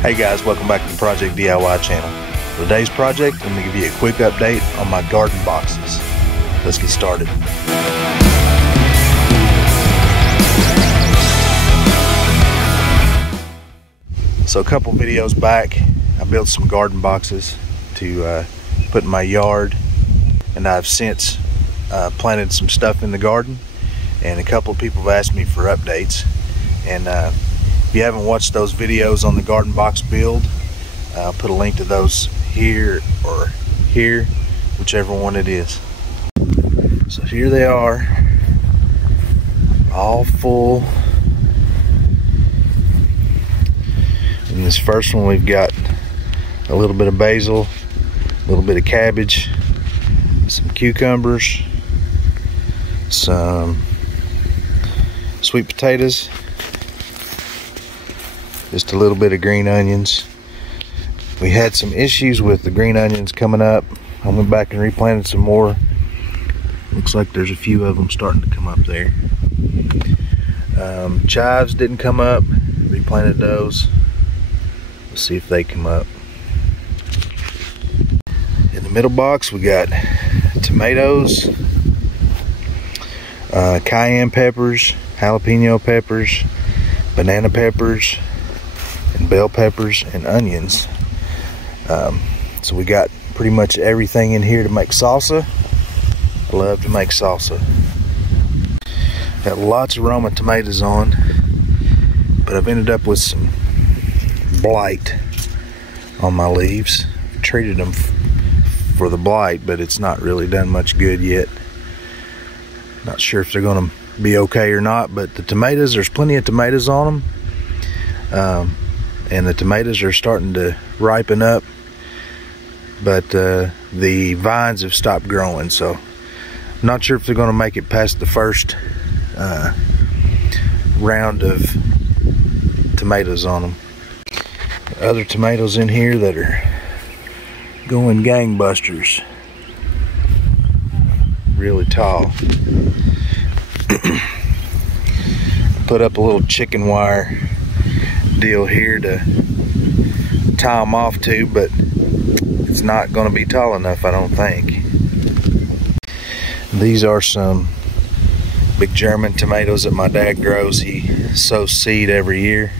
Hey guys, welcome back to the Project DIY channel. For today's project, I'm going to give you a quick update on my garden boxes. Let's get started. So a couple videos back, I built some garden boxes to put in my yard, and I've since planted some stuff in the garden, and a couple of people have asked me for updates. And if you haven't watched those videos on the garden box build, I'll put a link to those here or here, whichever one it is. So here they are, all full. In this first one we've got a little bit of basil, a little bit of cabbage, some cucumbers, some sweet potatoes, just a little bit of green onions. We had some issues with the green onions coming up. I went back and replanted some more. Looks like there's a few of them starting to come up there. Chives didn't come up. Replanted those. Let's see if they come up. In the middle box we got tomatoes, cayenne peppers, jalapeno peppers, banana peppers, and bell peppers and onions. So we got pretty much everything in here to make salsa. I love to make salsa. Got lots of Roma tomatoes on, but I've ended up with some blight on my leaves. I've treated them for the blight, but it's not really done much good yet. Not sure if they're gonna be okay or not, but the tomatoes, there's plenty of tomatoes on them. And the tomatoes are starting to ripen up, but the vines have stopped growing, so I'm not sure if they're going to make it past the first round of tomatoes on them. Other tomatoes in here that are going gangbusters, really tall. Put up a little chicken wire deal here to tie them off to, but it's not going to be tall enough, I don't think. These are some big German tomatoes that my dad grows. He sows seed every year,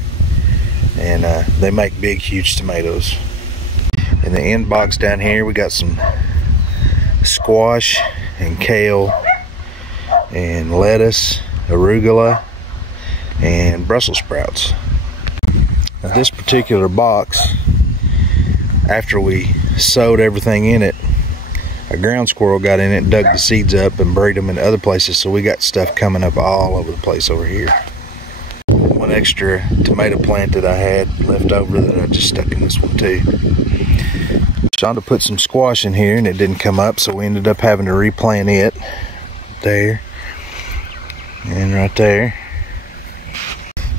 and they make big, huge tomatoes. In the end box down here we got some squash and kale and lettuce, arugula, and Brussels sprouts. Now this particular box, after we sowed everything in it, a ground squirrel got in it and dug the seeds up and buried them in other places, so we got stuff coming up all over the place over here. One extra tomato plant that I had left over that I just stuck in this one too. Trying to put some squash in here and it didn't come up, so we ended up having to replant it there and right there.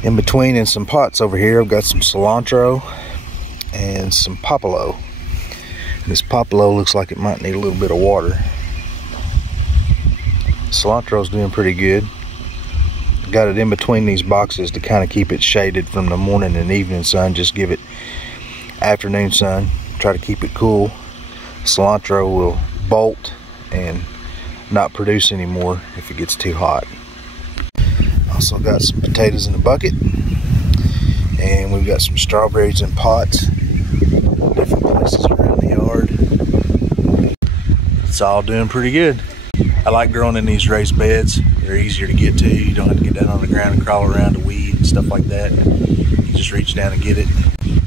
In between, in some pots over here, I've got some cilantro and some popolo. This popolo looks like it might need a little bit of water. Cilantro's doing pretty good. Got it in between these boxes to kind of keep it shaded from the morning and evening sun. Just give it afternoon sun. Try to keep it cool. Cilantro will bolt and not produce anymore if it gets too hot. Also got some potatoes in a bucket, and we've got some strawberries in pots, different places around the yard. It's all doing pretty good. I like growing in these raised beds. They're easier to get to. You don't have to get down on the ground and crawl around to weed and stuff like that. You just reach down and get it,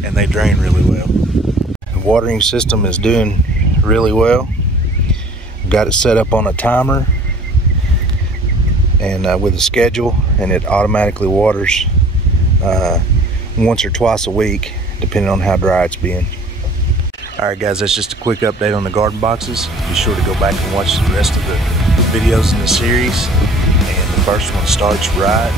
and they drain really well. The watering system is doing really well. I've got it set up on a timer and with a schedule, and it automatically waters once or twice a week depending on how dry it's been. Alright guys, that's just a quick update on the garden boxes. Be sure to go back and watch the rest of the videos in the series, and the first one starts right